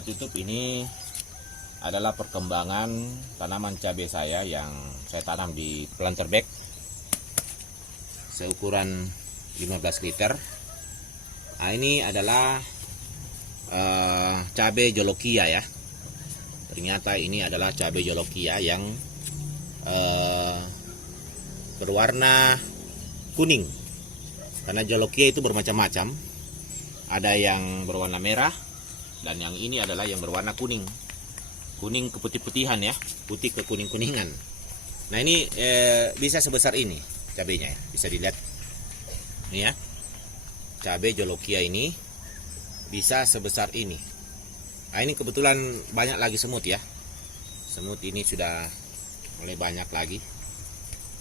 Sobat YouTube, ini adalah perkembangan tanaman cabai saya yang saya tanam di planter bag seukuran 15 liter. Nah, ini adalah cabai jolokia ya. Ternyata ini adalah cabai jolokia yang berwarna kuning. Karena jolokia itu bermacam-macam. Ada yang berwarna merah dan yang ini adalah yang berwarna kuning. Kuning ke putih-putihan ya, putih ke kuning-kuningan. Nah, ini bisa sebesar ini cabenya ya. Bisa dilihat. Ini ya. Cabai jolokia ini bisa sebesar ini. Nah, ini kebetulan banyak lagi semut ya. Semut ini sudah mulai banyak lagi.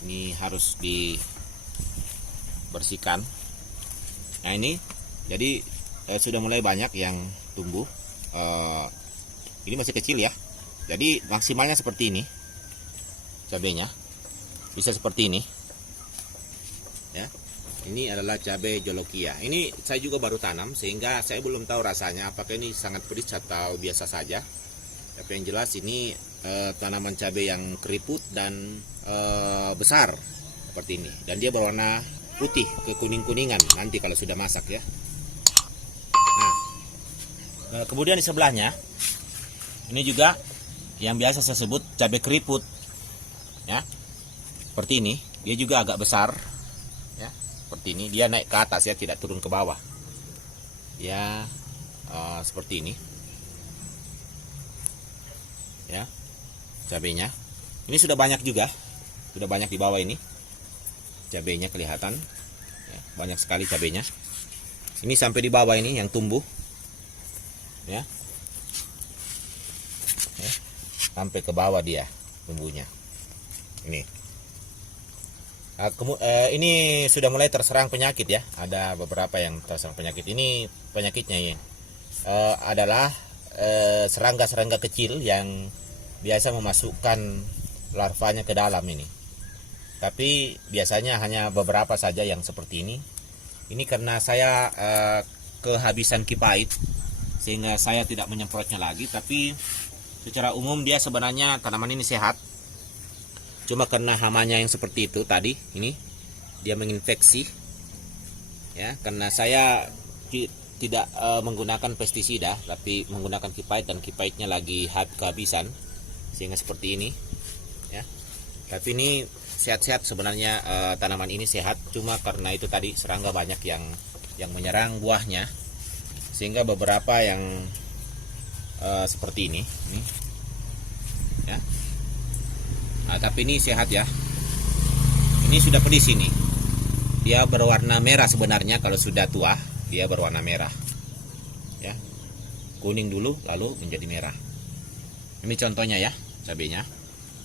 Ini harus dibersihkan. Nah, ini jadi sudah mulai banyak yang tumbuh. Ini masih kecil ya. Jadi maksimalnya seperti ini. Cabenya bisa seperti ini. Ya. Ini adalah cabai jolokia. Ini saya juga baru tanam sehingga saya belum tahu rasanya apakah ini sangat pedas atau biasa saja. Tapi yang jelas ini tanaman cabai yang keriput dan besar seperti ini. Dan dia berwarna putih ke kuning-kuningan nanti kalau sudah masak ya. Nah, kemudian di sebelahnya ini juga yang biasa saya sebut cabai keriput ya. Seperti ini, dia juga agak besar ya. Seperti ini, dia naik ke atas ya, tidak turun ke bawah. Ya, seperti ini. Ya. Cabainya. Ini sudah banyak juga. Sudah banyak di bawah ini. Cabainya kelihatan. Ya, banyak sekali cabainya. Ini sampai di bawah ini yang tumbuh. Ya. Ya. Sampai ke bawah dia tumbuhnya. Ini. Ini sudah mulai terserang penyakit ya. Ada beberapa yang terserang penyakit. Ini penyakitnya ya. Adalah serangga-serangga kecil yang biasa memasukkan larvanya ke dalam ini. Tapi biasanya hanya beberapa saja yang seperti ini. Ini karena saya kehabisan kipait sehingga saya tidak menyemprotnya lagi. Tapi secara umum dia sebenarnya tanaman ini sehat. Cuma karena hamanya yang seperti itu tadi, ini dia menginfeksi. Ya, karena saya tidak menggunakan pestisida, tapi menggunakan kipait dan kipaitnya lagi kehabisan, sehingga seperti ini. Ya, tapi ini sehat-sehat sebenarnya, tanaman ini sehat. Cuma karena itu tadi serangga banyak yang menyerang buahnya, sehingga beberapa yang seperti ini. Ya. Nah, tapi ini sehat ya. Ini sudah pedis ini. Dia berwarna merah sebenarnya kalau sudah tua, dia berwarna merah. Ya. Kuning dulu lalu menjadi merah. Ini contohnya ya, cabenya.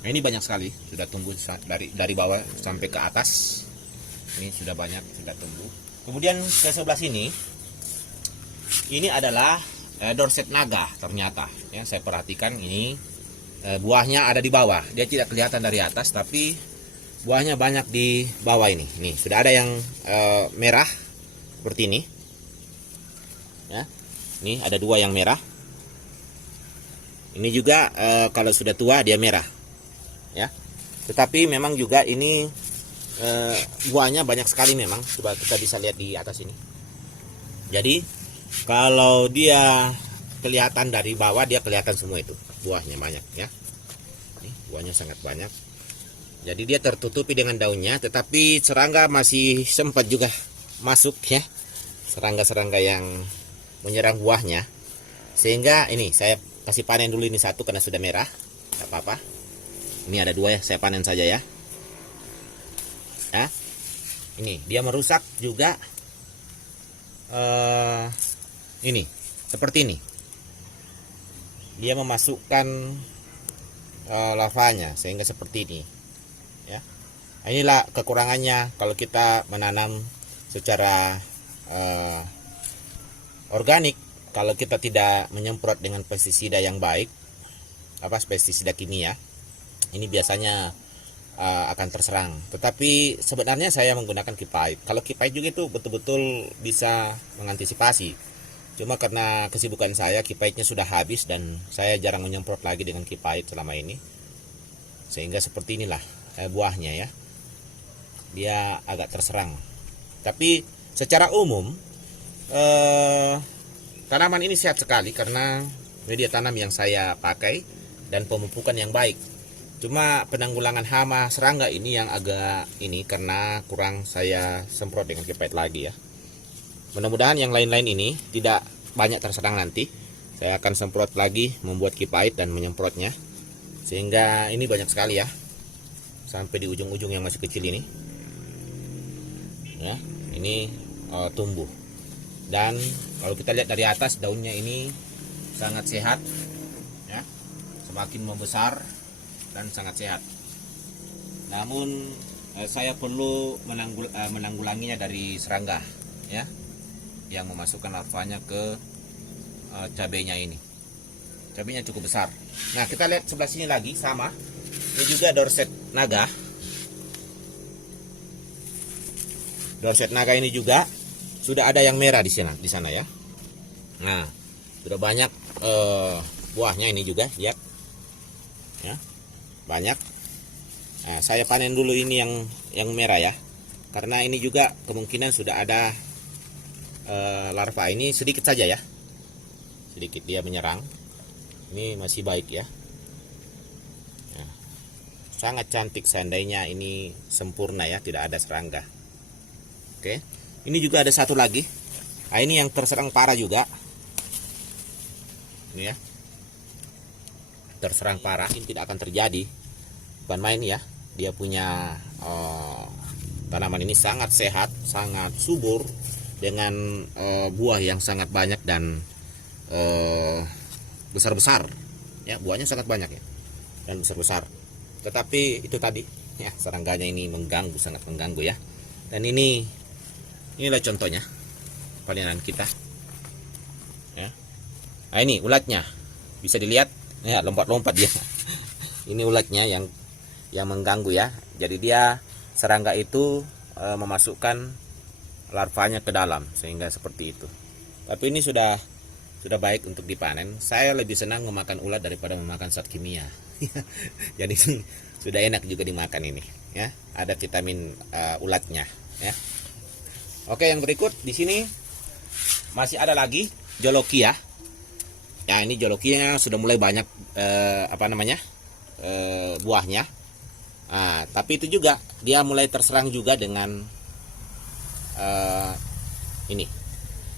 Nah, ini banyak sekali sudah tumbuh dari bawah sampai ke atas. Ini sudah banyak sudah tumbuh. Kemudian ke sebelah sini. Ini adalah dorset naga ternyata. Ya, saya perhatikan ini buahnya ada di bawah. Dia tidak kelihatan dari atas, tapi buahnya banyak di bawah ini. Nih, sudah ada yang merah seperti ini. Ya. Ini ada dua yang merah. Ini juga kalau sudah tua dia merah. Ya. Tetapi memang juga ini buahnya banyak sekali memang. Coba kita bisa lihat di atas ini. Jadi kalau dia kelihatan dari bawah, dia kelihatan semua itu. Buahnya banyak ya. Nih, buahnya sangat banyak. Jadi dia tertutupi dengan daunnya, tetapi serangga masih sempat juga masuk ya. Serangga-serangga yang menyerang buahnya. Sehingga ini saya kasih panen dulu ini satu karena sudah merah. Tidak apa-apa. Ini ada dua ya, saya panen saja ya. Ya. Ini dia merusak juga ini seperti ini. Dia memasukkan larvanya sehingga seperti ini ya. Inilah kekurangannya kalau kita menanam secara organik. Kalau kita tidak menyemprot dengan pestisida yang baik, pestisida kimia, ini biasanya akan terserang. Tetapi sebenarnya saya menggunakan kipait. Kalau kipait juga itu betul-betul bisa mengantisipasi. Cuma karena kesibukan saya, kipahitnya sudah habis dan saya jarang menyemprot lagi dengan kipahit selama ini. Sehingga seperti inilah buahnya ya. Dia agak terserang. Tapi secara umum tanaman ini sehat sekali karena media tanam yang saya pakai dan pemupukan yang baik. Cuma penanggulangan hama serangga ini yang agak ini karena kurang saya semprot dengan kipahit lagi ya. Mudah-mudahan yang lain-lain ini tidak banyak terserang nanti. Saya akan semprot lagi, membuat kipahit dan menyemprotnya. Sehingga ini banyak sekali ya. Sampai di ujung-ujung yang masih kecil ini. Ya, ini tumbuh. Dan kalau kita lihat dari atas, daunnya ini sangat sehat. Ya, semakin membesar dan sangat sehat. Namun saya perlu menanggulanginya dari serangga ya, yang memasukkan larvanya ke cabenya ini. Cabenya cukup besar. Nah, kita lihat sebelah sini lagi sama. Ini juga Dorset naga. Dorset naga ini juga sudah ada yang merah di sana ya. Nah, sudah banyak buahnya ini juga, lihat. Ya. Banyak. Nah, saya panen dulu ini yang merah ya, karena ini juga kemungkinan sudah ada larva. Ini sedikit saja ya, sedikit dia menyerang. Ini masih baik ya. Nah, sangat cantik seandainya ini sempurna ya, tidak ada serangga. Oke, ini juga ada satu lagi. Nah, ini yang terserang parah juga. Ini ya, terserang parah. Ini tidak akan terjadi, bukan main ya. Dia punya tanaman ini sangat sehat, sangat subur dengan buah yang sangat banyak dan besar-besar ya. Buahnya sangat banyak ya dan besar-besar. Tetapi itu tadi ya, serangganya ini mengganggu, sangat mengganggu ya. Dan inilah contohnya panenan kita ya. Nah, ini ulatnya bisa dilihat ya, lompat-lompat dia. Ini ulatnya yang mengganggu ya. Jadi dia serangga itu memasukkan larvanya ke dalam sehingga seperti itu. Tapi ini sudah baik untuk dipanen. Saya lebih senang memakan ulat daripada memakan zat kimia. Jadi sudah enak juga dimakan ini ya. Ada vitamin ulatnya ya. Oke, yang berikut di sini masih ada lagi jolokia. Ya, ini jolokianya sudah mulai banyak buahnya. Nah, tapi itu juga dia mulai terserang juga dengan ini.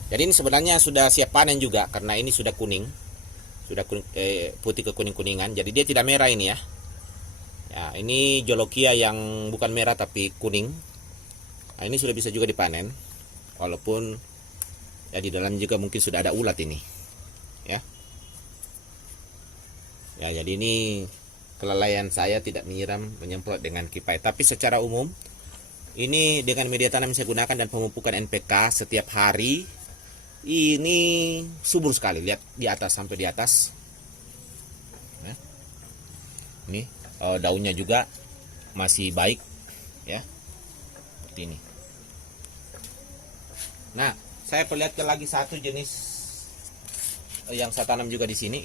Jadi ini sebenarnya sudah siap panen juga karena ini sudah kuning, putih ke kuning-kuningan. Jadi dia tidak merah ini ya. Ya, ini jolokia yang bukan merah tapi kuning. Nah, ini sudah bisa juga dipanen, walaupun ya di dalam juga mungkin sudah ada ulat ini, ya. Ya, jadi ini kelalaian saya tidak menyemprot dengan kipahit. Tapi secara umum ini dengan media tanam yang saya gunakan dan pemupukan NPK setiap hari ini subur sekali. Lihat di atas, sampai di atas. Nah, ini daunnya juga masih baik ya, seperti ini. Nah, saya perlihatkan lagi satu jenis yang saya tanam juga di sini.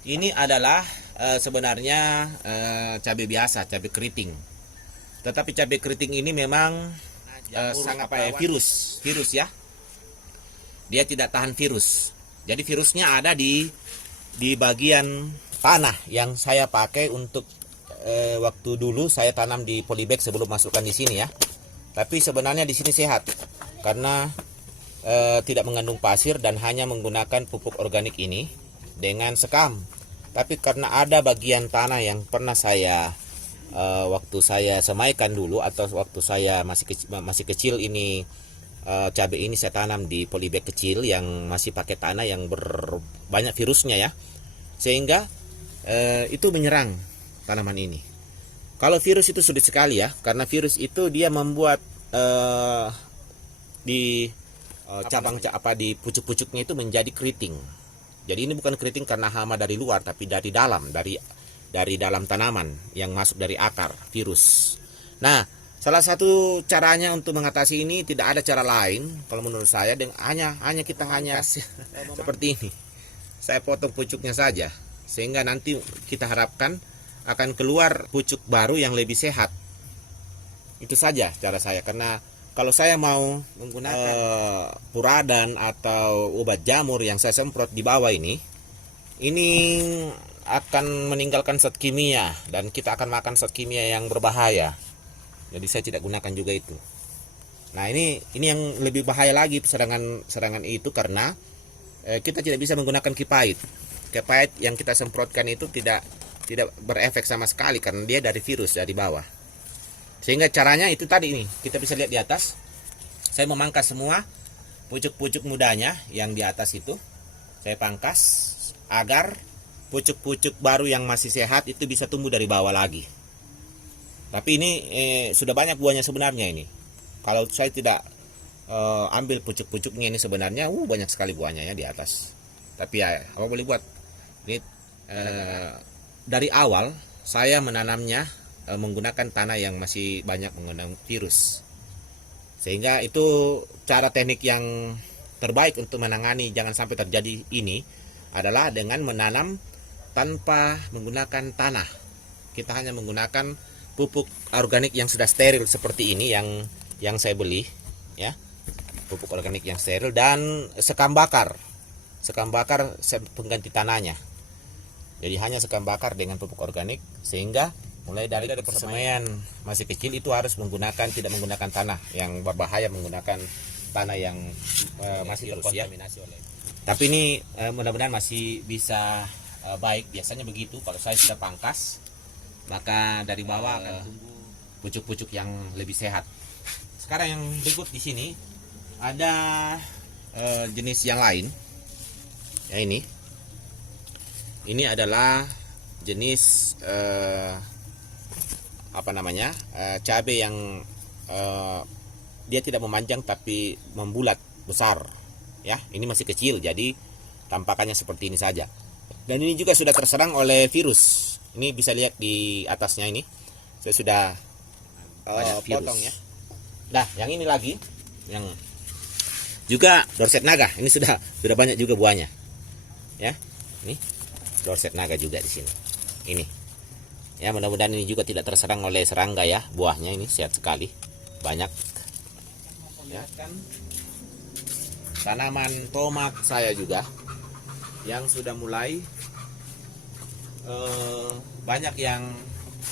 Ini adalah sebenarnya cabai biasa, cabai keriting. Tetapi cabai keriting ini memang sangat virus ya. Dia tidak tahan virus. Jadi virusnya ada di bagian tanah yang saya pakai untuk waktu dulu saya tanam di polybag sebelum masukkan di sini ya. Tapi sebenarnya di sini sehat karena tidak mengandung pasir dan hanya menggunakan pupuk organik ini dengan sekam. Tapi karena ada bagian tanah yang pernah saya waktu saya semaikan dulu atau waktu saya masih kecil ini, cabai ini saya tanam di polybag kecil yang masih pakai tanah yang banyak virusnya ya, sehingga itu menyerang tanaman ini. Kalau virus itu sulit sekali ya, karena virus itu dia membuat di di pucuk-pucuknya itu menjadi keriting. Jadi ini bukan keriting karena hama dari luar, tapi dari dalam tanaman yang masuk dari akar virus. Nah, Salah satu caranya untuk mengatasi ini tidak ada cara lain kalau menurut saya, hanya kita seperti ini. Saya potong pucuknya saja sehingga nanti kita harapkan akan keluar pucuk baru yang lebih sehat. Itu saja cara saya, karena kalau saya mau menggunakan puradan atau obat jamur yang saya semprot di bawah ini akan meninggalkan zat kimia dan kita akan makan zat kimia yang berbahaya. Jadi saya tidak gunakan juga itu. Nah, ini yang lebih bahaya lagi serangan itu, karena kita tidak bisa menggunakan kipait. Kipait yang kita semprotkan itu tidak berefek sama sekali karena dia dari virus dari bawah. Sehingga caranya itu tadi ini, kita bisa lihat di atas. Saya memangkas semua pucuk-pucuk mudanya yang di atas itu. Saya pangkas agar pucuk-pucuk baru yang masih sehat itu bisa tumbuh dari bawah lagi. Tapi ini sudah banyak buahnya sebenarnya ini. Kalau saya tidak ambil pucuk-pucuknya ini sebenarnya banyak sekali buahnya ya di atas. Tapi ya apa boleh buat. Ini dari awal saya menanamnya menggunakan tanah yang masih banyak mengandung virus. Sehingga itu cara teknik yang terbaik untuk menangani jangan sampai terjadi ini adalah dengan menanam tanpa menggunakan tanah. Kita hanya menggunakan pupuk organik yang sudah steril seperti ini yang saya beli ya, pupuk organik yang steril dan sekam bakar pengganti tanahnya. Jadi hanya sekam bakar dengan pupuk organik, sehingga mulai dari persemaian masih kecil itu harus tidak menggunakan tanah yang berbahaya, menggunakan tanah yang masih terkontaminasi oleh. Tapi ini mudah-mudahan masih bisa baik. Biasanya begitu kalau saya sudah pangkas, maka dari bawah akan tumbuh pucuk-pucuk yang lebih sehat. Sekarang yang berikut di sini ada jenis yang lain. Ya, ini adalah jenis cabai yang dia tidak memanjang tapi membulat besar. Ya, ini masih kecil, jadi tampakannya seperti ini saja. Dan ini juga sudah terserang oleh virus. Ini bisa lihat di atasnya ini. Saya sudah potong ya. Nah, yang ini lagi yang juga Dorset Naga. Ini sudah banyak juga buahnya. Ya. Ini Dorset Naga juga di sini. Ini. Ya, mudah-mudahan ini juga tidak terserang oleh serangga ya. Buahnya ini sehat sekali. Banyak. Ya. Tanaman tomat saya juga yang sudah mulai banyak yang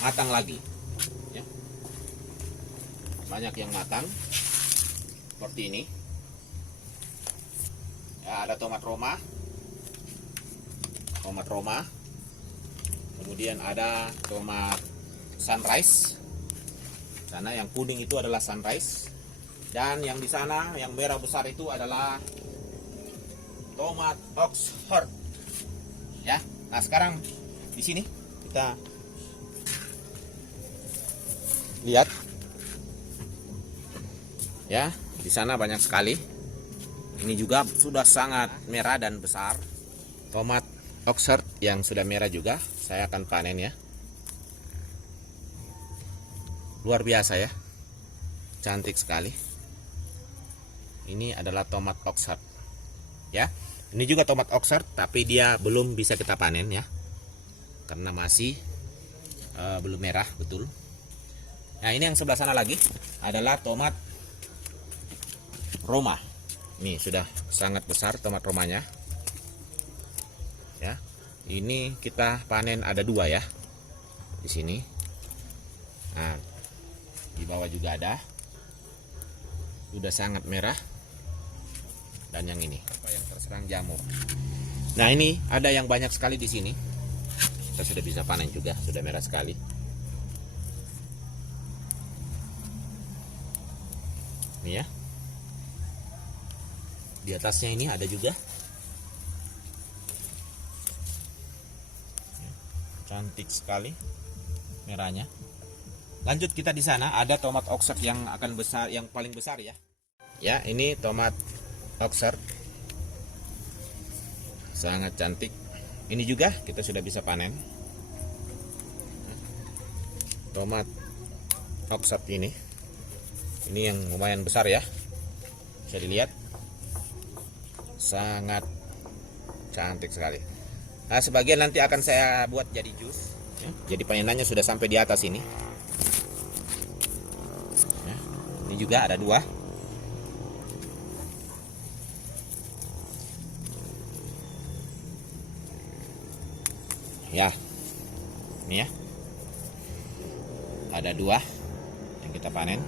matang lagi ya. Banyak yang matang seperti ini ya. Ada tomat Roma, kemudian ada tomat Sunrise. Sana yang kuning itu adalah Sunrise, dan yang di sana yang merah besar itu adalah tomat Oxford ya. Nah, sekarang di sini kita lihat ya, di sana banyak sekali. Ini juga sudah sangat merah dan besar. Tomat Oxford yang sudah merah juga saya akan panen ya. Luar biasa ya, cantik sekali. Ini adalah tomat Oxford ya. Ini juga tomat Oxford, tapi dia belum bisa kita panen ya, karena masih belum merah betul. Nah, ini yang sebelah sana lagi adalah tomat Roma. Ini sudah sangat besar tomat Romanya ya. Ini kita panen ada 2 ya di sini. Nah, di bawah juga ada, sudah sangat merah. Dan yang ini yang terserang jamur. Nah, ini ada yang banyak sekali di sini. Kita sudah bisa panen juga, sudah merah sekali. Ini ya. Di atasnya ini ada juga. Cantik sekali merahnya. Lanjut, kita di sana ada tomat Oxford yang akan besar, yang paling besar ya. Ya, ini tomat Oxford. Sangat cantik. Ini juga kita sudah bisa panen. Tomat Oxford ini Ini yang lumayan besar ya, bisa dilihat, sangat cantik sekali. Nah, sebagian nanti akan saya buat jadi jus ya. Jadi panenannya sudah sampai di atas ini ya. Ini juga ada 2 ya, ini ya, ada 2 yang kita panen.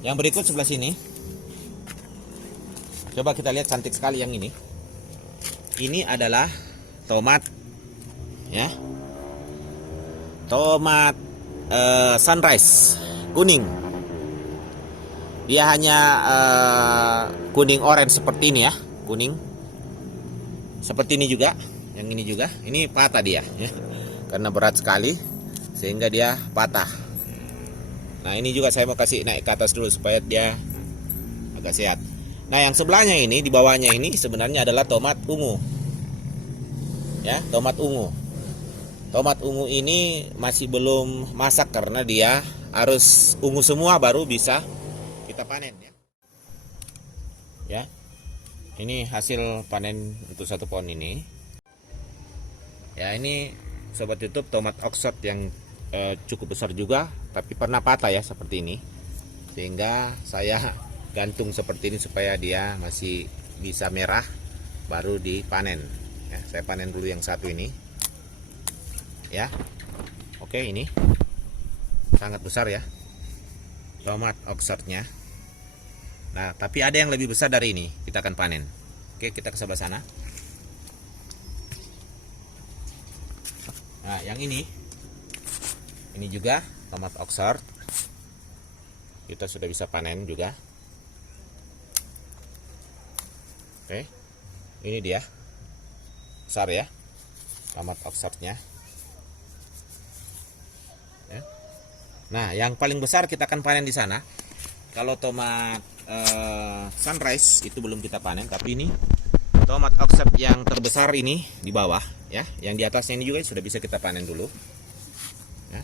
Yang berikut sebelah sini, coba kita lihat, cantik sekali yang ini. Ini adalah tomat ya, tomat sunrise kuning. Dia hanya kuning orange seperti ini ya, kuning seperti ini juga. Yang ini juga, ini patah dia ya, karena berat sekali sehingga dia patah. Nah, ini juga saya mau kasih naik ke atas dulu supaya dia agak sehat. Nah, yang sebelahnya ini, di bawahnya ini sebenarnya adalah tomat ungu ya, tomat ungu. Tomat ungu ini masih belum masak karena dia harus ungu semua baru bisa kita panen ya. Ya, ini hasil panen untuk 1 pohon ini ya. Ini sobat YouTube, tomat Oxford yang cukup besar juga, tapi pernah patah ya seperti ini, sehingga saya gantung seperti ini supaya dia masih bisa merah baru dipanen ya. Saya panen dulu yang satu ini ya. Oke, ini sangat besar ya tomat Oxfordnya. Nah, tapi ada yang lebih besar dari ini, kita akan panen. Oke, kita ke sebelah sana. Nah, yang ini juga tomat Oxford, kita sudah bisa panen juga. Oke, ini dia besar ya tomat Oxfordnya ya. Nah, yang paling besar kita akan panen di sana. Kalau tomat sunrise itu belum kita panen, tapi ini tomat Oxford yang terbesar ini di bawah ya, yang di atasnya ini juga sudah bisa kita panen dulu ya.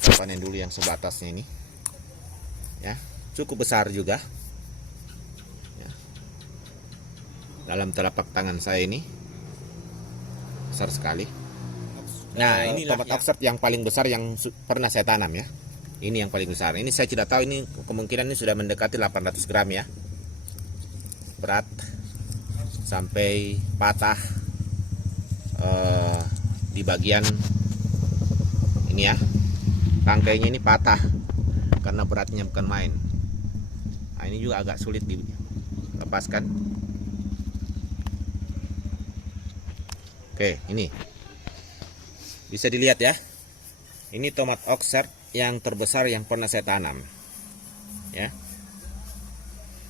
Kita panen dulu yang sebatasnya ini ya, cukup besar juga ya. Dalam telapak tangan saya ini besar sekali. Nah, ini tomat Oxford yang paling besar yang pernah saya tanam ya. Ini yang paling besar. Ini saya tidak tahu, ini kemungkinan ini sudah mendekati 800 gram ya, berat, sampai patah di bagian ini ya, tangkainya ini patah karena beratnya bukan main. Nah, ini juga agak sulit dilepaskan. Oke, ini bisa dilihat ya, ini tomat Oxford yang terbesar yang pernah saya tanam ya.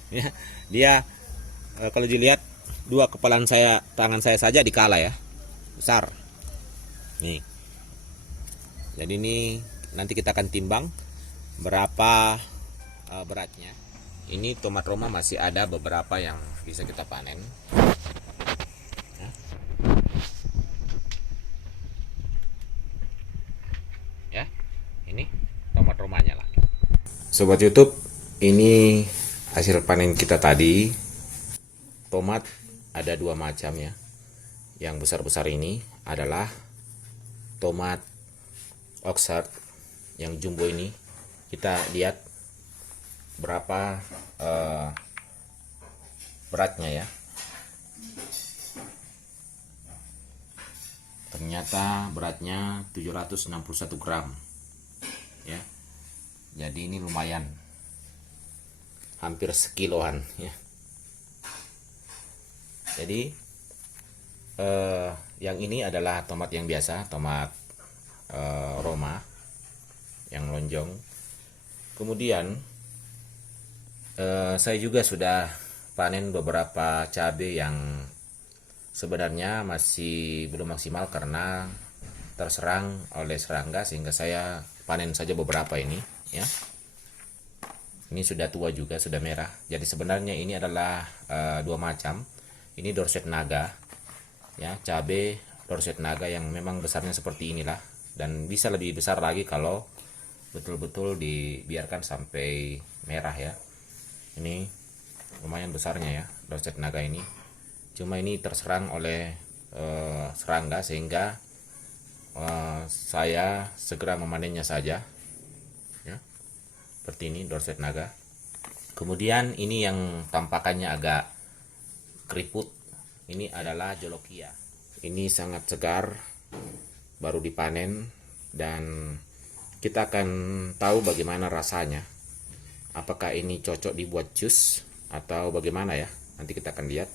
Ya, dia kalau dilihat 2 kepalan tangan saya saja dikala ya, besar nih. Jadi ini nanti kita akan timbang berapa beratnya. Ini tomat Roma masih ada beberapa yang bisa kita panen ya. Ini tomat Romanya lah. Sobat YouTube, ini hasil panen kita tadi. Tomat ada 2 macam ya. Yang besar-besar ini adalah tomat Oxford yang jumbo ini. Kita lihat berapa beratnya ya. Ternyata beratnya 761 gram ya. Jadi ini lumayan, hampir sekiloan ya. Jadi yang ini adalah tomat yang biasa, tomat Roma yang lonjong. Kemudian saya juga sudah panen beberapa cabai yang sebenarnya masih belum maksimal karena terserang oleh serangga, sehingga saya panen saja beberapa ini ya. Ini sudah tua juga, sudah merah. Jadi sebenarnya ini adalah 2 macam. Ini Dorset Naga ya, cabai Dorset Naga yang memang besarnya seperti inilah, dan bisa lebih besar lagi kalau betul-betul dibiarkan sampai merah ya. Ini lumayan besarnya ya dorset naga ini. Cuma ini terserang oleh serangga sehingga saya segera memanennya saja ya. Seperti ini dorset naga. Kemudian ini yang tampakannya agak keriput, ini adalah jolokia. Ini sangat segar, baru dipanen, dan kita akan tahu bagaimana rasanya. Apakah ini cocok dibuat jus atau bagaimana ya? Nanti kita akan lihat.